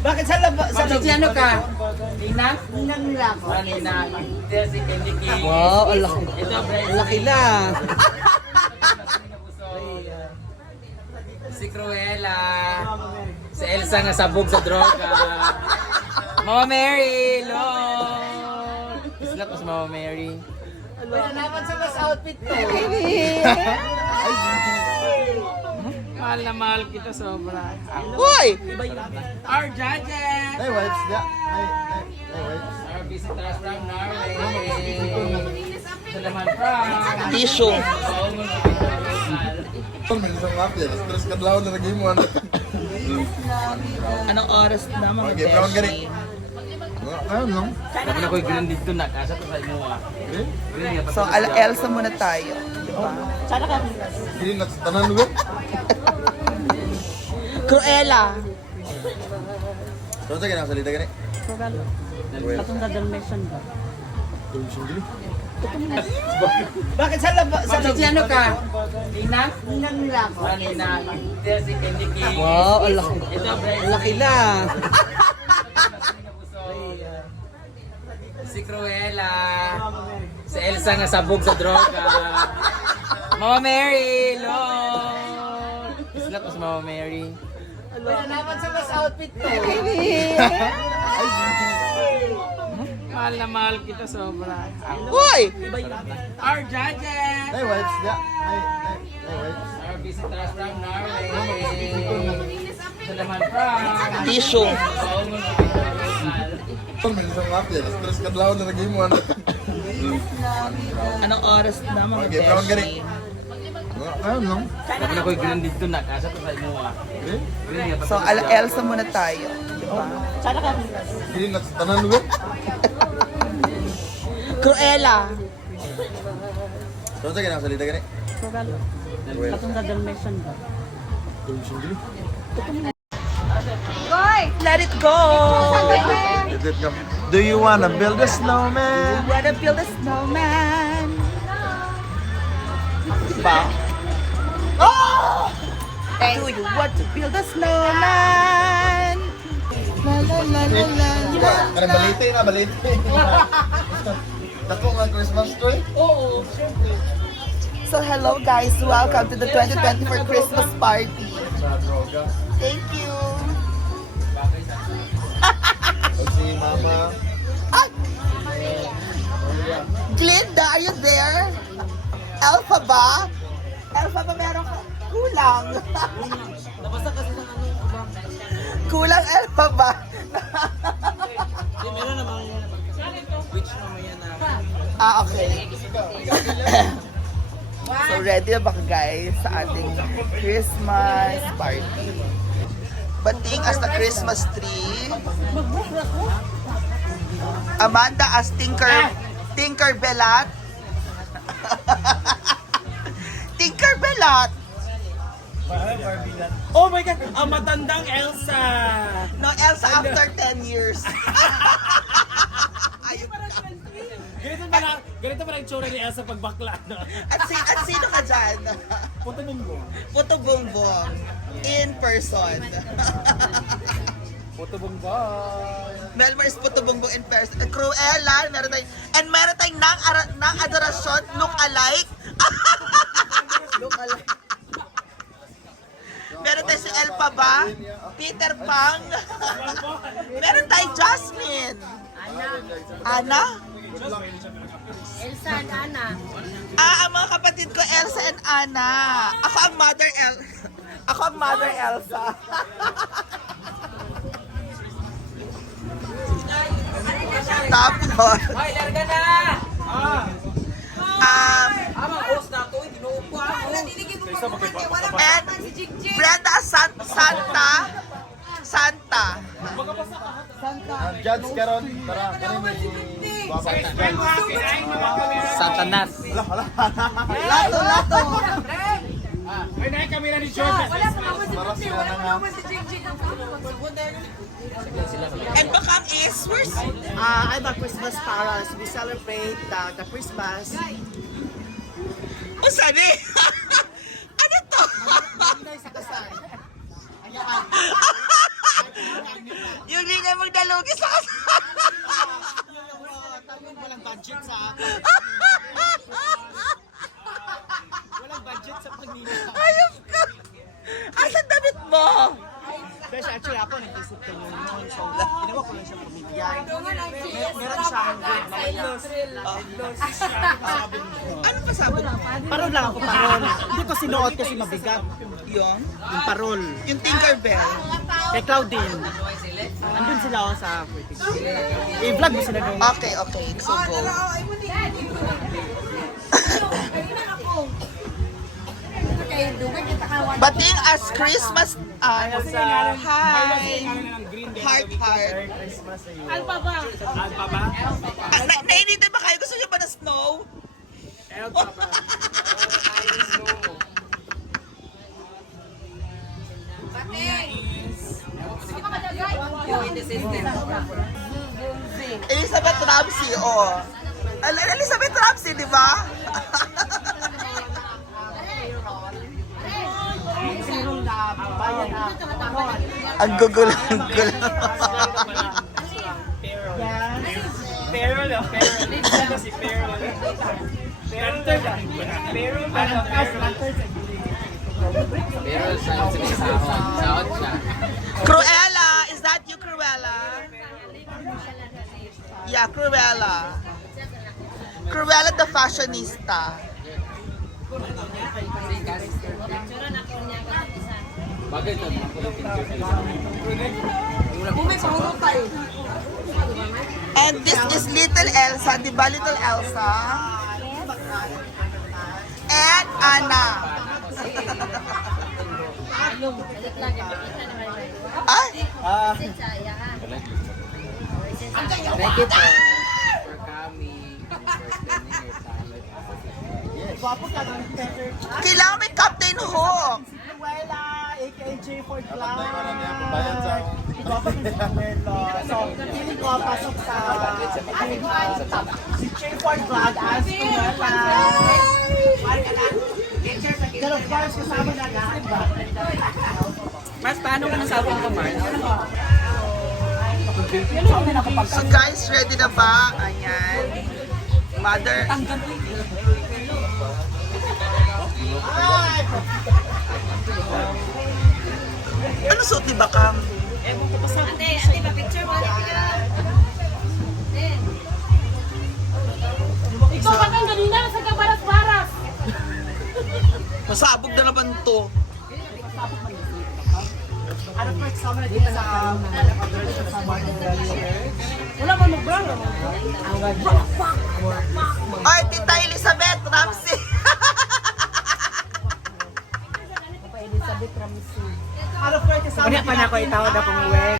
Bakit sa labas? Si ano ka? Ninang? Ninang nila ako. Ninang. Si Candy King. Wow, ang laki. Ito, Ang laki na. Si Cruella. Si Elsa nga sabog sa droga. Mama Mary, Lord. Slap mo si Mama Mary. Wala naman sa mas outfit to. Mahal na mahal kita sobra. Uy! Our judges! Hey, wipes. Yeah. Hey, wipes. Our visitors from Norway. Salaman from. Tissue. May isang map yan. Stress ka dalaw na naging mo. Anong oras na mga Okay, brown beshi? gani. Ayun lang. Sabi na ko yung green dito na. Kasa to sa imo ah. Green nga, So, Elsa muna tayo. Diba? Hindi na tanan lugar. Cruella. So, sa ganang salita gani. Katong sa Dalmatian ba? Tulong sundili. Bakit sa labas? Si ano ka? Ninang? Ninang nila ako. Ninang. Si Candy King. Wow, ang laki. Ito, Ang laki na. Si Cruella. Si Elsa nga sabog sa droga. Mama Mary, Lord. Slap mo si Mama Mary. Wala naman sa mas outfit to. Mahal na mahal kita sobra. Uy! Our judges! Hey, wipes. Yeah. Hey, wipes. Our visitors from Norway. Salaman from. Tissue. May isang map yan. Stress ka dalaw na naging mo. Anong oras na mga Okay, brown gani. beshi? Ayun lang. Sabi na ko yung green dito na. Kasa to sa imo ah. Green nga, So, Elsa muna tayo. Diba? Hindi na tanan lugar. Cruella. So, sa ganang salita gani. Katong sa Dalmatian ba? Tulong sundili. Let it go! Do you wanna build a snowman? Wanna build a snowman? Diba? Oh! Do you want to build a snowman? La la la la la la. Ano, balite na, balite. Dako nga Christmas tree? So hello guys, welcome to the 2024 Christmas party. Sa droga. Thank you. Pag si Mama. Ah! Glinda, are you there? Alpha ba? Alpha ba meron ka? Kulang. Nabasa kasi ng ano. Kulang Alpha ba? Meron namang which naman yan na. Okay. So ready na ba guys sa ating Christmas party? Bating as the Christmas tree. Amanda as Tinker Belat. Tinker Belat. Oh my God! Ang matandang Elsa! No, Elsa after 10 years. Ayun ka. Ganito pa lang tsura ni Elsa pag bakla, no? At sino ka dyan? Punta mo. Puto Bongbong. In person. Puto bongbong. Melmar is Puto Bongbong in person. Cruella, meron tayong nang adorasyon, look alike. Look alike. Meron tayo si Elpa ba? Peter Pang. Meron tayo Jasmine. Ana? Elsa and Anna. Ang mga kapatid ko, Elsa and Anna. Ako ang Mother Elsa. Tapos, Hoy, larga na! Amang host na to, ginuupo ako. and Brenda Santa. Judge Karon, tara, kani may babay. Satanas. Lato. Ay, nahin kami na ni George. Maras na nga. And Bakang is, where's... I'm a Christmas parents. We celebrate the Christmas. O sabi? Ano to? Sa kasal. Hindi na magdalugi sa kasama. Walang budget sa akin. Walang budget sa pagninila. Ayos ka. Asan damit mo? Pero actually ako nag-isip ko yun. So, ginawa ko lang siya pamigyan. Meron siya akong grade Ano pa sabi mo? Parol lang ako, parol. Hindi ko sinuot kasi mabigat. Yung? Yung parol. Yung Tinkerbell. Kay Claudine. Andun sila ako sa critics. I-vlog mo sila doon. Okay, okay. So go. Bating as Christmas. Hi. Heart, heart. Alpa ba? Alpa ba? Nainitin ba kayo? Gusto niyo ba na snow? Alpa ba? Elizabeth Ramsey, oh. Elizabeth Ramsey, di ba? Ang gugulo, ang gugulo. Pero no, pero. Pero si Pero. Pero Pero sa sahod siya. Cruella, is that you, Cruella? Yeah, Cruella. Cruella the fashionista. Bagay to. And this is Little Elsa, di ba Little Elsa? And Anna. Ay, Thank you for coming. kailangan may Captain Hook. Wala, AKJ for Clark. Abantay ko lang niya kung bayad sa... So, feeling ko pasok sa si Jay Ford Glad as Cruella. Pero of course, kasama na lahat ba? Mas paano ka nasabing ka, Mars? So guys, ready na ba? Ayan. Mother. Ano suot ni Bakang? Ikaw pa kang ganina sa kabaras-baras. Masabog na naman to. Ano po, kasama na din sa Wala ba mag-brown? Ay, Tita Elizabeth Ramsey. Ano po, kasama na din ako itawad na pumuwi.